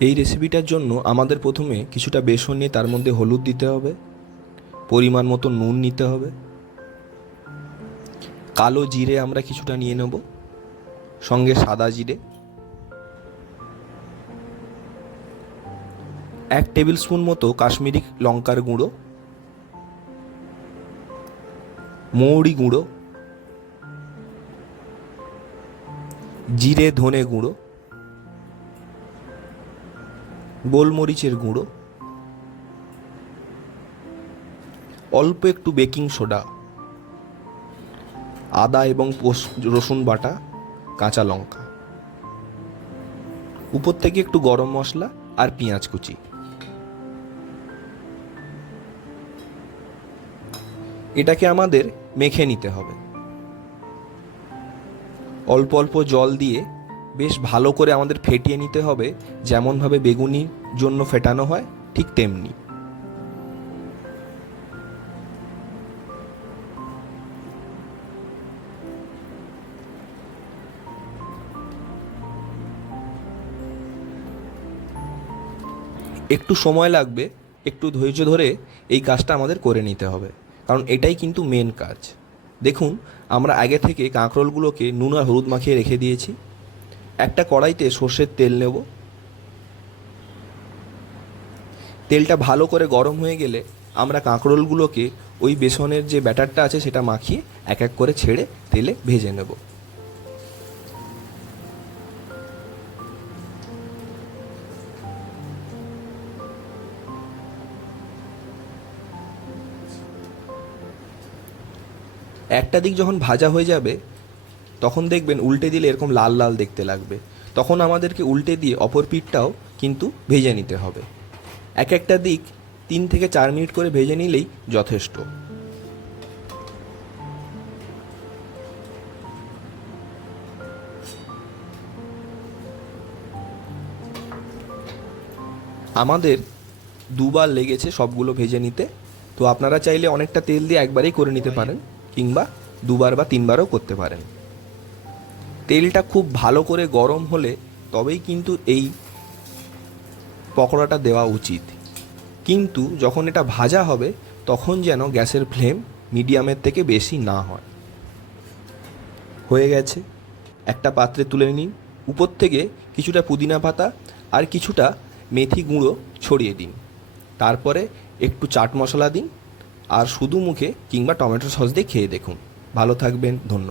এই রেসিপিটার জন্য আমাদের প্রথমে কিছুটা বেসন নিয়ে তার মধ্যে হলুদ দিতে হবে, পরিমাণ মতো নুন নিতে হবে, কালো জিরে আমরা কিছুটা নিয়ে নেব, সঙ্গে সাদা জিরে, এক টেবিল স্পুন মতো কাশ্মীরি লঙ্কার গুঁড়ো, মৌরি গুঁড়ো, জিরে ধনে গুঁড়ো গোলমরিচের গুঁড়ো, অল্প একটু বেকিং সোডা, আদা এবং রসুন বাটা, কাঁচা লঙ্কা। উপর থেকে একটু গরম মশলা আর পেঁয়াজ কুচি। এটাকে আমাদের মেখে নিতে হবে। অল্প অল্প জল দিয়ে বেশ ভালো করে আমাদের ফেটিয়ে নিতে হবে, যেমনভাবে বেগুনির জন্য ফেটানো হয়, ঠিক তেমনি। একটু সময় লাগবে, একটু ধৈর্য ধরে এই কাজটা আমাদের করে নিতে হবে, কারণ এটাই কিন্তু মেন কাজ। দেখুন, আমরা আগে থেকে কাঁকরোলগুলোকে নুন আর হলুদ মাখিয়ে রেখে দিয়েছি। একটা কড়াইতে সর্ষের তেল নেব। তেলটা ভালো করে গরম হয়ে গেলে আমরা কাঁকরোলগুলোকে ওই বেসনের যে ব্যাটারটা আছে সেটা মাখিয়ে এক এক করে ছেড়ে তেলে ভেজে নেব। একটা দিক যখন ভাজা হয়ে যাবে তখন দেখবেন উল্টে দিলে এরকম লাল লাল দেখতে লাগবে। তখন আমাদেরকে উল্টে দিয়ে অপর পিঠটাও কিন্তু ভেজে নিতে হবে। এক একটা দিক তিন থেকে চার মিনিট করে ভেজে নিলেই যথেষ্ট। আমাদের দুবার লেগেছে সবগুলো ভেজে নিতে। তো আপনারা চাইলে অনেকটা তেল দিয়ে একবারেই করে নিতে পারেন কিংবা দুবার বা তিনবারও করতে পারেন। তেলটা খুব ভালো করে গরম হলে তবেই কিন্তু এই পকোড়াটা দেওয়া উচিত। কিন্তু যখন এটা ভাজা হবে, তখন যেন গ্যাসের ফ্লেম মিডিয়ামের থেকে বেশি না হয়। হয়ে গেছে। একটা পাত্রে তুলে নিন। উপর থেকে কিছুটা পুদিনা পাতা আর কিছুটা মেথি গুঁড়ো ছড়িয়ে দিন। তারপরে একটু চাট মশলা দিন। আর শুধু মুখে কিংবা টমেটো সস দিয়ে খেয়ে দেখুন। ভালো থাকবেন। ধন্যবাদ।